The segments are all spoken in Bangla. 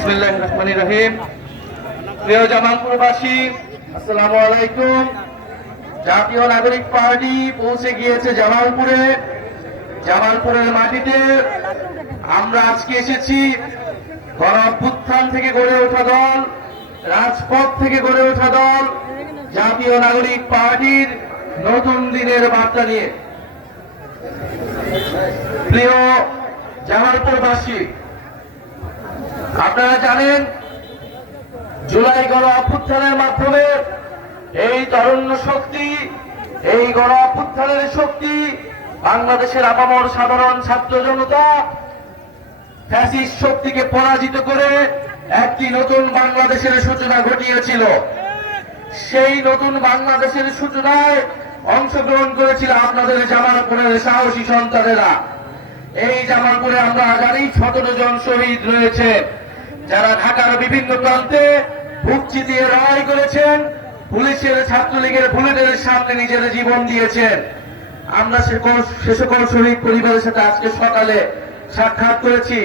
বিসমিল্লাহির রহমানির রহিম। প্রিয় জামালপুরবাসী, আসসালামু আলাইকুম। জাতীয় নাগরিক পার্টি পৌঁছে গিয়েছে জামালপুরে। জামালপুরের মাটিতে আমরা আজকে এসেছি গণ অভ্যুত্থান থেকে গড়ে ওঠা দল, রাজপথ থেকে গড়ে ওঠা দল জাতীয় নাগরিক পার্টির নতুন দিনের বার্তা নিয়ে। প্রিয় জামালপুরবাসী, আপনারা জানেন জুলাই গণ অভ্যুত্থানের মাধ্যমে এই তরুণ শক্তি, এই গণ অভ্যুত্থানের শক্তি বাংলাদেশের আপামর সাধারণ ছাত্র জনতা ফ্যাসিস্ট শক্তিকে পরাজিত করে একটি নতুন বাংলাদেশের সূচনা ঘটিয়েছিল। সেই নতুন বাংলাদেশের সূচনায় অংশগ্রহণ করেছিল আপনাদের জামালপুরের সাহসী সন্তানেরা। এই জামালপুরে আমরা জানি 17 জন শহীদ রয়েছে, যারা ঢাকার বিভিন্ন প্রান্তে বুক চিতিয়ে লড়াই করেছেন, পুলিশের ছাত্রলীগের বুলেটের সামনে নিজের জীবন দিয়েছেন। আমরা সে সকল শহীদ পরিবারের সাথে আজকে সকালে সাক্ষাৎ করেছি।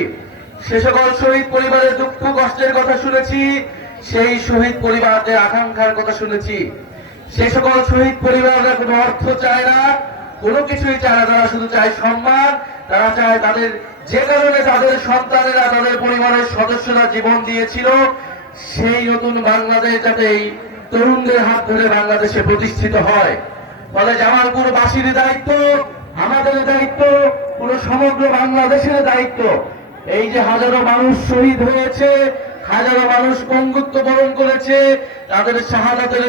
সে সকল শহীদ পরিবারের দুঃখ কষ্টের কথা শুনেছি, সেই শহীদ পরিবারদের আকাঙ্ক্ষার কথা শুনেছি। সে সকল শহীদ পরিবাররা কোনো অর্থ চায় না, কোনো কিছুই চায় না, তারা শুধু চায় সম্মান। তারা চায় তাদের যে কারণে তাদের সন্তানেরা, তাদের পরিবারের সদস্যরা জীবন দিয়েছিল, সেই নতুন বাংলাদেশ যাতে এই তরুণদের হাত ধরে বাংলাদেশে প্রতিষ্ঠিত হয়। ফলে জামালপুরবাসীর দায়িত্ব, আমাদের দায়িত্ব, পুরো সমগ্র বাংলাদেশের দায়িত্ব। এই যে হাজারো মানুষ শহীদ হয়েছে, হাজারো মানুষ পঙ্গুত্ব বরণ করেছে, তাদের শাহাদাতের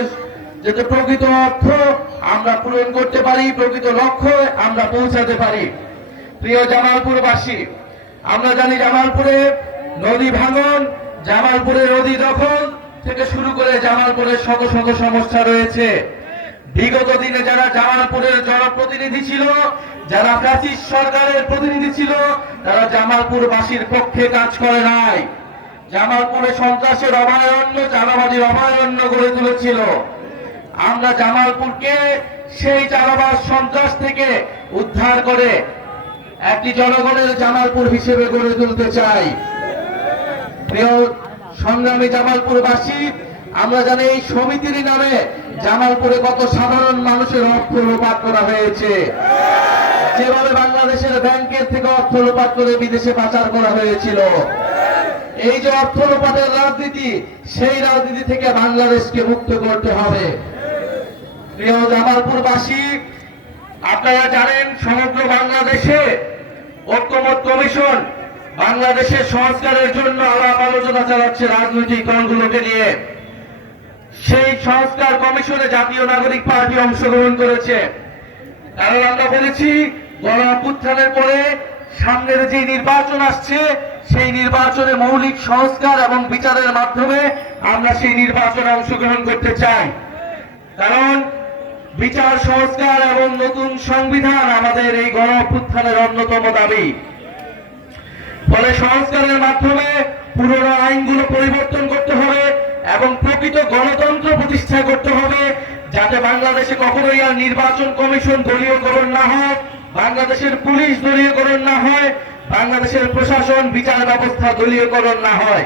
যাতে প্রকৃত অর্থ আমরা পূরণ করতে পারি, প্রকৃত লক্ষ্যে আমরা পৌঁছাতে পারি। প্রিয় জামালপুরবাসী, আমরা জানি জামালপুরে নদী ভাঙন, জামালপুরে নদী দখল থেকে শুরু করে জামালপুরের শত শত সমস্যা রয়েছে। বিগত দিনে যারা জামালপুরের জনপ্রতিনিধি ছিল, যারা ফ্যাসিস্ট সরকারের প্রতিনিধি ছিল, তারা জামালপুরবাসীর পক্ষে কাজ করে নাই। জামালপুরে সন্ত্রাসের অভয়ারণ্য, চাঁদাবাজির অভয়ারণ্য গড়ে তুলেছিল। আমরা জামালপুরকে সেই চাঁদাবাজ সন্ত্রাস থেকে উদ্ধার করে একটি জনগণের জামালপুর হিসেবে গড়ে তুলতে চাই। প্রিয় সংগ্রামী জামালপুরবাসী, আমরা জানি এই সমিতির নামে জামালপুরে কত সাধারণ মানুষের অর্থ লোপাট করা হয়েছে। যেভাবে বাংলাদেশের ব্যাংকের থেকে অর্থ লোপাট করে বিদেশে পাচার করা হয়েছিল। এই যে অর্থ লোপাটের রাজনীতি, সেই রাজনীতি থেকে বাংলাদেশকে মুক্ত করতে হবে। প্রিয় জামালপুরবাসী, আপনারা জানেন সমগ্র বাংলাদেশে ঐক্যমত কমিশন বাংলাদেশের সংস্কারের জন্য আলাপ আলোচনা চালাচ্ছে রাজনৈতিক দলগুলোকে নিয়ে। সেই সংস্কার কমিশনে জাতীয় নাগরিক পার্টি অংশগ্রহণ করেছে। কারণ আমরা বলেছি গণ অভ্যুত্থানের পরে সামনের যে নির্বাচন আসছে, সেই নির্বাচনে মৌলিক সংস্কার এবং বিচারের মাধ্যমে আমরা সেই নির্বাচনে অংশগ্রহণ করতে চাই। কারণ বিচার সংস্কার এবং নতুন সংবিধান আমাদের এই গণ অভ্যুত্থানের অন্যতম দাবি। ফলে সংস্কারের মাধ্যমে পুরনো আইনগুলো পরিবর্তন করতে হবে এবং প্রকৃত গণতন্ত্র প্রতিষ্ঠা করতে হবে, যাতে বাংলাদেশে কখনোই আর নির্বাচন কমিশন দলীয়করণ না হয়, বাংলাদেশের পুলিশ দলীয়করণ না হয়, বাংলাদেশের প্রশাসন বিচার ব্যবস্থা দলীয়করণ না হয়।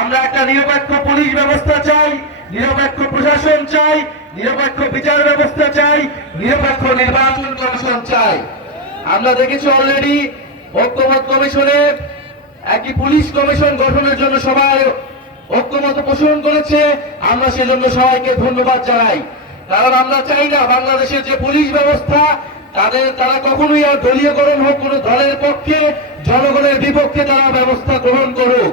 আমরা একটা নিরপেক্ষ পুলিশ ব্যবস্থা চাই, নিরপেক্ষ প্রশাসন চাই, নিরপেক্ষ বিচার ব্যবস্থা চাই, নিরপেক্ষ নির্বাচন কমিশন চাই। আমরা দেখেছি অলরেডি ঐক্যমত কমিশনে একটি পুলিশ কমিশন গঠনের জন্য সবাই ঐক্যমত পোষণ করেছে। আমরা সেজন্য সবাইকে ধন্যবাদ জানাই। কারণ আমরা চাই না বাংলাদেশের যে পুলিশ ব্যবস্থা, তারা কখনোই আর দলীয়করণ হোক, কোন দলের পক্ষে, জনগণের বিপক্ষে তারা ব্যবস্থা গ্রহণ করুক।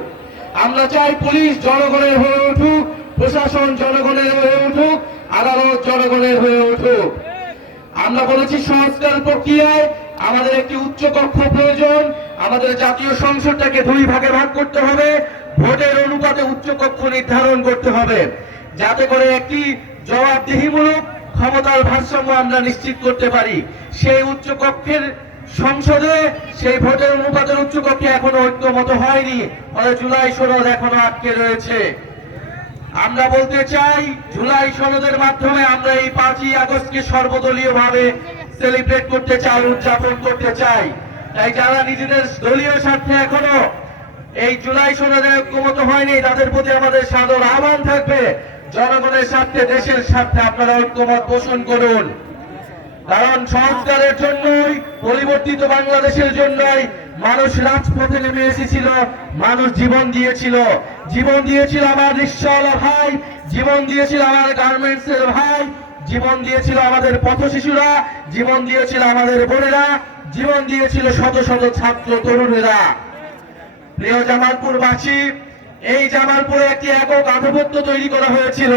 আমরা চাই পুলিশ জনগণের হয়ে উঠুক, প্রশাসন জনগণের হয়ে উঠুক, আদালত জনগণের হয়ে উঠুক। আমরা বলেছি সংস্কার প্রক্রিয়ায় আমাদের একটি উচ্চ কক্ষ প্রয়োজন। আমাদের জাতীয় সংসদটাকে 2 ভাগে ভাগ করতে হবে, ভোটের অনুপাতে উচ্চ কক্ষ নির্ধারণ করতে হবে, যাতে করে একটি জবাবদিহিমূলক ক্ষমতার ভারসাম্য আমরা নিশ্চিত করতে পারি। সেই উচ্চ কক্ষের সংসদে সেই ভোটের অনুপাতের উচ্চ কক্ষে এখনো ঐক্যমত হয়নি, ফলে জুলাই সনদ এখনো আটকে রয়েছে। আমরা বলতে চাই জুলাই সনদের মাধ্যমে আমরা এই 5ই আগস্টকে সর্বদলীয়ভাবে সেলিব্রেট করতে চাই, উদযাপন করতে চাই। তাই যারা নিজেদের দলীয় স্বার্থে এখনো এই জুলাই সনদে ঐক্যমত হয়নি, তাদের প্রতি আমাদের সাদর আহ্বান থাকবে, জনগণের স্বার্থে, দেশের স্বার্থে আপনারা ঐক্যমত পোষণ করুন। কারণ সংস্কারের জন্যই, পরিবর্তিত বাংলাদেশের জন্যই মানুষ রাজপথে নেমে এসেছিল, মানুষ জীবন দিয়েছিল। জীবন দিয়েছিল আমার রিকশাওয়ালা ভাই, জীবন দিয়েছিল আমার গার্মেন্টস এর ভাই, জীবন দিয়েছিল আমাদের পথ শিশুরা, জীবন দিয়েছিল আমাদের বোনেরা, জীবন দিয়েছিল শত শত ছাত্র তরুণেরা। প্রিয় জামালপুরবাসী, এই জামালপুরে একটি একক আধিপত্য তৈরি করা হয়েছিল।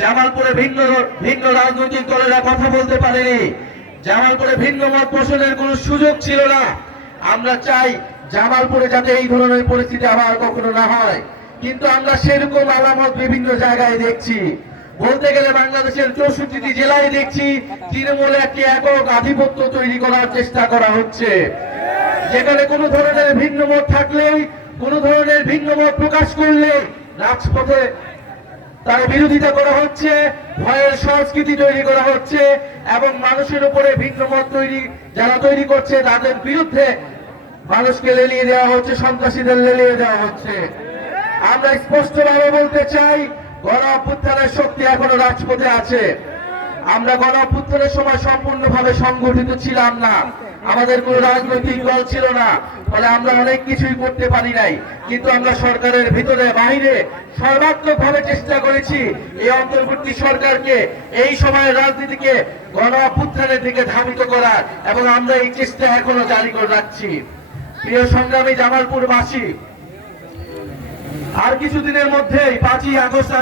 জামালপুরে ভিন্ন ভিন্ন রাজনৈতিক দলেরা কথা বলতে পারেনি, জামালপুরে ভিন্ন মত পোষণের কোনো সুযোগ ছিল না। আমরা চাই জামালপুরে যাতে এই ধরনের পরিস্থিতি আবার কখনো না হয়, কিন্তু আমরা সেরকম আলামত বিভিন্ন জায়গায় দেখছি। বলতে গেলে বাংলাদেশের 64টি জেলায় দেখছি তৃণমূলে একটি একক আধিপত্য তৈরি করার চেষ্টা করা হচ্ছে, যেখানে কোনো ধরনের ভিন্ন মত থাকলেই, কোনো ধরনের ভিন্ন মত প্রকাশ করলে রাজপথে তার বিরোধিতা করা হচ্ছে, ভয়ের সংস্কৃতি তৈরি করা হচ্ছে এবং মানুষের উপরে ভিন্ন মত যারা তৈরি করছে তাদের বিরুদ্ধে মানুষকে লেলিয়ে দেওয়া হচ্ছে, সন্ত্রাসীদের লেলিয়ে দেওয়া হচ্ছে। আমরা স্পষ্টভাবে বলতে চাই, গণ অভ্যুত্থানের শক্তি এখনো রাজপথে আছে। আমরা গণ অভ্যুত্থানের সময় সম্পূর্ণভাবে সংগঠিত ছিলাম না, আমাদের কোন রাজনৈতিক দল ছিল না, ফলে আমরা অনেক কিছুই করতে পারি নাই। কিন্তু আমরা সরকারের ভিতরে বাইরে সর্বাত্মক ভাবে চেষ্টা করেছি এই অন্তর্বর্তী সরকারকে এই সময়ের রাজনীতিকে গণ অভ্যুত্থানের দিকে ধাবিত করার, এবং আমরা এই চেষ্টা এখনো জারি করে রাখছি। প্রিয় সংগ্রামী জামালপুরবাসী, আর কিছুদিনের মধ্যেই 5ই আগস্ট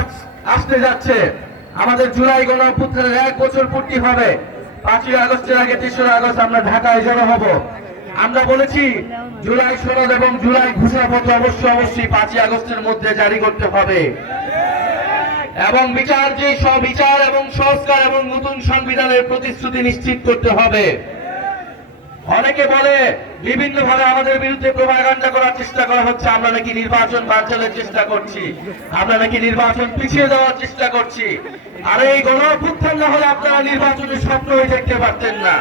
আসতে যাচ্ছে। আমাদের জুলাই গণ অভ্যুত্থানের 1 বছর পূর্তি হবে। 5ই আগস্টের আগে 3রা আগস্ট আমরা ঢাকায় জড়ো হব। আমরা বলেছি জুলাই সনদ এবং জুলাই ঘোষণাপত্র অবশ্যই 5ই আগস্টের মধ্যে জারি করতে হবে, এবং বিচার এবং সংস্কার এবং নতুন সংবিধানের প্রতিশ্রুতি নিশ্চিত করতে হবে। অনেকে বলে বিভিন্ন ভাবে আমাদের বিরুদ্ধে প্রোপাগান্ডা করার চেষ্টা করা হচ্ছে, আমরা নাকি নির্বাচন বানচালের চেষ্টা করছি, আমরা নাকি নির্বাচন পিছিয়ে দেওয়ার চেষ্টা করছি। আর এই গণ অভ্যুত্থান না হলে আপনারা নির্বাচনের স্বপ্নই দেখতে পারতেন না।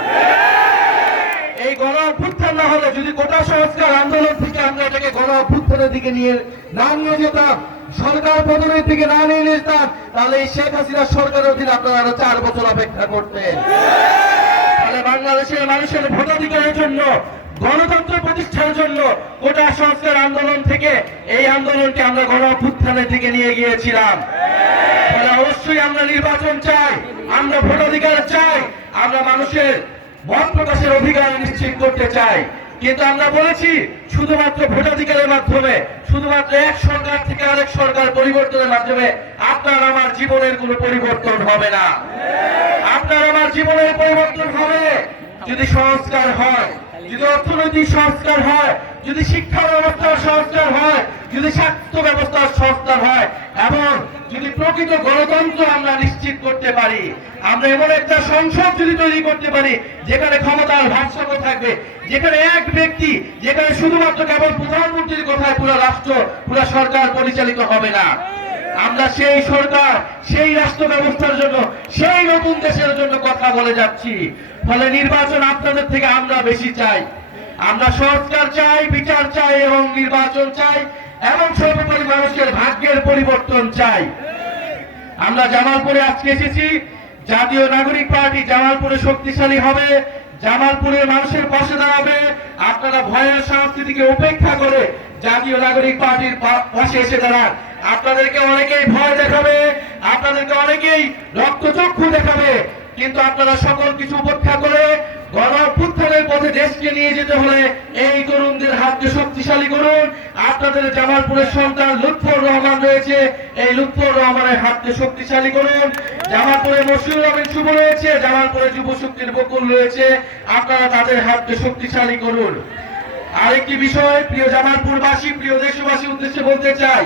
এই গণ অভ্যুত্থান না হলে, যদি কোটা সংস্কার আন্দোলন থেকে আমরা এটাকে গণ অভ্যুত্থানের দিকে নিয়ে যেতাম, সরকার পতনের দিকে না নিয়ে যেতাম, তাহলে এই শেখ হাসিনার সরকারের অধীনে আপনারা আরো 4 বছর অপেক্ষা করতেন। বাংলাদেশের মানুষের ভোটাধিকারের জন্য, গণতন্ত্র প্রতিষ্ঠার জন্য কোটা সংস্কার আন্দোলন থেকে এই আন্দোলনকে আমরা গণ অভ্যুত্থানের দিকে নিয়ে গিয়েছিলাম। অবশ্যই আমরা নির্বাচন চাই, আমরা ভোটাধিকার চাই, আমরা মানুষের মত প্রকাশের অধিকার নিশ্চিত করতে চাই। কিন্তু আমরা বলেছি শুধুমাত্র ভোটাধিকারের মাধ্যমে, শুধুমাত্র এক সরকার থেকে আরেক সরকার পরিবর্তনের মাধ্যমে আপনার আমার জীবনের কোনো পরিবর্তন হবে না। আপনার আমার জীবনের পরিবর্তন হবে যদি সংস্কার হয়, যদি অর্থনৈতিক সংস্কার হয়, যদি শিক্ষা ব্যবস্থার সংস্কার হয়, যদি স্বাস্থ্য ব্যবস্থার সংস্কার হয়, এবং যদি প্রকৃত গণতন্ত্র আমরা নিশ্চিত করতে পারি। আমরা এমন একটা সংসদ যদি তৈরি করতে পারি যেখানে ক্ষমতার ভারসাম্য থাকবে, যেখানে এক ব্যক্তি, যেখানে শুধুমাত্র কেবল প্রধানমন্ত্রীর কথায় পুরো রাষ্ট্র, পুরো সরকার পরিচালিত হবে না। আমরা সেই সরকার, সেই রাষ্ট্র ব্যবস্থার জন্য, সেই নতুন দেশের জন্য কথা বলে যাচ্ছি। ফলে নির্বাচন আপনাদের থেকে আমরা বেশি চাই। আমরা সংস্কার চাই, বিচার চাই এবং নির্বাচন চাই, এবং সর্বোপরি মানুষের ভাগ্যের পরিবর্তন চাই। আমরা জামালপুরে আজকে এসেছি, জাতীয় নাগরিক পার্টি জামালপুরে শক্তিশালী হবে, জামালপুরের মানুষের পাশে দাঁড়াবে। আপনারা ভয়ের সংস্কৃতিকে উপেক্ষা করে জাতীয় নাগরিক পার্টির পাশে এসে দাঁড়ান। আপনাদেরকে অনেকেই ভয় দেখাবে, আপনাদেরকে অনেকেই রক্তচক্ষু দেখাবে, কিন্তু আপনারা সকল কিছু উপেক্ষা করে গণ অভ্যুত্থানের পথে দেশকে নিয়ে যেতে হলে এই তরুণদের হাতকে শক্তিশালী করুন। আপনাদের জামালপুরের সন্তান লুৎফর রহমান রয়েছে, এই লুৎফর রহমানের হাতকে শক্তিশালী করুন। জামালপুরে মশিউর রহমান শুভ রয়েছে, জামালপুরে যুব শক্তির বকুল রয়েছে, আপনারা তাদের হাতকে শক্তিশালী করুন। আরেকটি বিষয়, প্রিয় জামালপুরবাসী, প্রিয় দেশবাসীর উদ্দেশ্যে বলতে চাই,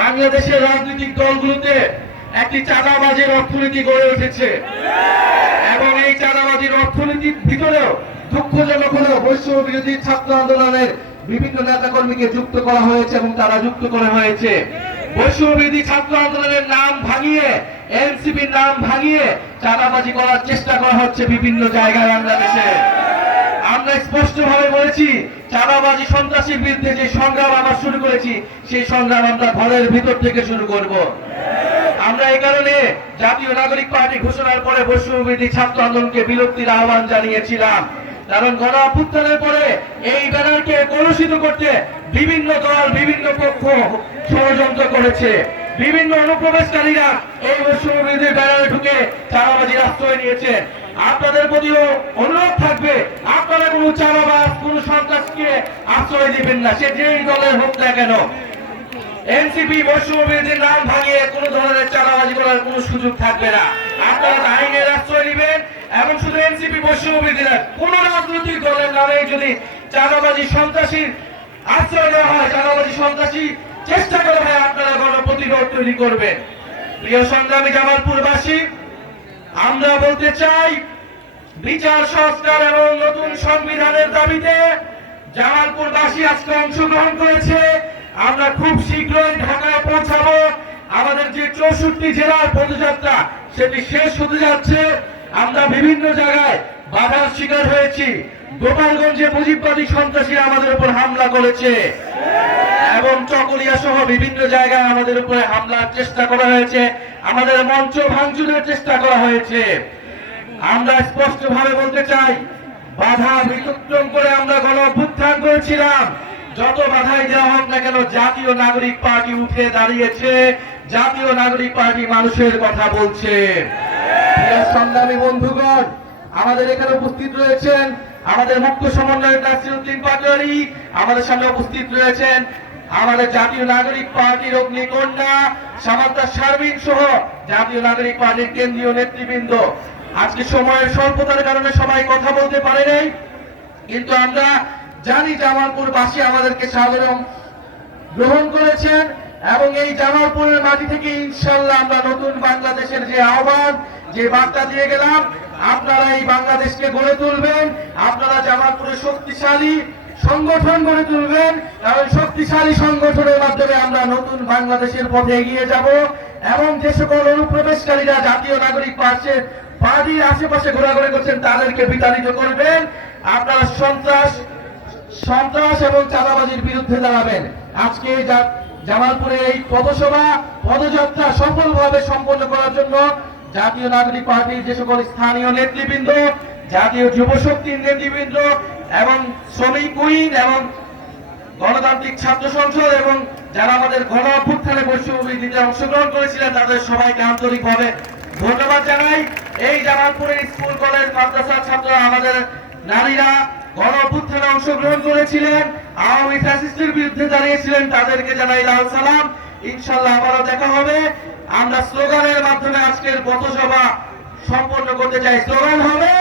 বাংলাদেশের রাজনৈতিক দলগুলোতে একটি চাঁদাবাজির অর্থনীতি গড়ে উঠেছে, এবং এই চাঁদাবাজির অর্থনীতির ভিতরেও দুঃখজনক হলেও বৈষম্য বিরোধী ছাত্র আন্দোলনের বিভিন্ন নেতাকর্মীকে যুক্ত করা হয়েছে, এবং তারা যুক্ত করা হয়েছে বৈষম্য বিরোধী ছাত্র আন্দোলনের নাম ভাঙিয়ে, এনসিপির নাম ভাঙিয়ে চাঁদাবাজি করার চেষ্টা করা হচ্ছে বিভিন্ন জায়গায় বাংলাদেশে। আমরা স্পষ্টভাবে বলেছি চাঁদাবাজি সন্ত্রাসীর বিরুদ্ধে যে সংগ্রাম আমরা শুরু করেছি, সেই সংগ্রাম আমরা ঘরের ভিতর থেকে শুরু করব। আমরা এই কারণে জাতীয় নাগরিক পার্টি ঘোষণার পরে বৈষম্যবিরোধী ছাত্র আন্দোলনকে বিলুপ্তির আহ্বান জানিয়েছিলাম। কারণ গণ অভ্যুত্থানের পরে এই ব্যানারকে কলুষিত করতে বিভিন্ন দল, বিভিন্ন পক্ষ ষড়যন্ত্র করেছে। বিভিন্ন অনুপ্রবেশকারীরা এই বৈষম্যবিরোধী ব্যানারে ঢুকে চাঁদাবাজির আশ্রয় নিয়েছেন। আপনাদের প্রতিও অনুরোধ থাকবে, আপনারা কোনো চাঁদাবাজ, কোনো সন্ত্রাসকে আশ্রয় দিবেন না, সে যেই দলের হোক না কেন। এনসিপি বৈষম্যবিরোধীর নাম ভাঙিয়ে কোনো ধরনের চাঁদাবাজি করার কোনো সুযোগ থাকবে না। আপনারা আইনের আশ্রয় নেবেন এবং শুধু এনসিপি বৈষম্যবিরোধী না, কোন রাজনৈতিক দলের নামে যদি চাঁদাবাজি সন্ত্রাসীর আশ্রয় দেওয়া হয়, চাঁদাবাজি সন্ত্রাসী চেষ্টা করা হয়, আপনারা গণপ্রতিরোধ তৈরি করবেন। প্রিয় সংগ্রামী জামালপুরবাসী, আমরা বলতে চাই, বিচার সংস্কার এবং নতুন সংবিধানের দাবিতে জামালপুরবাসী আজকে অংশগ্রহণ করেছে। আমরা খুব শীঘ্রই ঢাকায় পৌঁছাবো। আমাদের যে 64 জেলার পদযাত্রা সেটি শেষ হতে যাচ্ছে। আমরা বিভিন্ন জায়গায় বাধার শিকার হয়েছি। গোপালগঞ্জে মুজিববাদী সন্ত্রাসীরা আমাদের উপর হামলা করেছে এবং চকরিয়া সহ বিভিন্ন জায়গায় আমাদের উপরে হামলার চেষ্টা করা হয়েছে, আমাদের মঞ্চ ভাঙচুরের চেষ্টা করা হয়েছে। আমরা স্পষ্টভাবে বলতে চাই, বাধা অতিক্রম করে আমরা গণ অভ্যুত্থান করেছিলাম। যত বাধাই দেওয়া হোক না কেন, জাতীয় নাগরিক পার্টি উঠে দাঁড়িয়েছে, জাতীয় নাগরিক পার্টি মানুষের কথা বলছে। প্রিয় সংগ্রামী বন্ধুগণ, আমাদের এখানে উপস্থিত রয়েছেন আমাদের মুখ্য সমন্বয়ক নাসিরউদ্দিন পাটোয়ারি, আমাদের সামনে উপস্থিত রয়েছেন আমাদের জাতীয় নাগরিক পার্টির অগ্নিকন্যা সামান্তা শারমিন সহ জাতীয় নাগরিক পার্টির কেন্দ্রীয় নেতৃবৃন্দ। আজকে সময়ের স্বল্পতার কারণে সবাই কথা বলতে পারে নাই, কিন্তু আমরা জানি জামালপুরবাসী আমাদেরকে সাদরে গ্রহণ করেছেন এবং এই জামালপুরের মাটি থেকে ইনশাআল্লাহ আমরা নতুন বাংলাদেশের যে আহ্বান, যে বার্তা দিয়ে গেলাম, আপনারা এই বাংলাদেশকে গড়ে তুলবেন। আপনারা জামালপুরের শক্তিশালী সংগঠন গড়ে তুলবেন এবং শক্তিশালী সংগঠনের মাধ্যমে আমরা নতুন বাংলাদেশের পথে এগিয়ে যাব। এবং যে সকল অনুপ্রবেশকারীরা জাতীয় নাগরিক পার্টির আশেপাশে ঘোরাঘুরি করছেন, তাদেরকে বিতাড়িত করবেন। আপনারা সন্ত্রাস এবং চাঁদাবাজির বিরুদ্ধে দাঁড়াবেন। আজকে জামালপুরে এই পদযাত্রা সফলভাবে সম্পন্ন করার জন্য জাতীয় নাগরিক পার্টির যে সকল স্থানীয় নেতৃবৃন্দ, জাতীয় যুব শক্তির নেতৃবৃন্দ এবং শ্রমিক উইং এবং গণতান্ত্রিক ছাত্র সংসদ এবং যারা আমাদের গণ অভ্যুত্থানে বৈষম্যবিরোধীতে অংশগ্রহণ করেছিলেন, তাদের সবাইকে আন্তরিকভাবে ধন্যবাদ জানাই। এই জামালপুরের স্কুল, কলেজ, মাদ্রাসার ছাত্ররা, আমাদের নারীরা গণ অভ্যুত্থানে অংশগ্রহণ করেছিলেন, আওয়ামী ফ্যাসিস্টের বিরুদ্ধে দাঁড়িয়েছিলেন, তাদেরকে জানাই লাল সালাম। ইনশাআল্লাহ আবারও দেখা হবে। আমরা স্লোগানের মাধ্যমে আজকের পথসভা সম্পন্ন করতে চাই। স্লোগান হবে।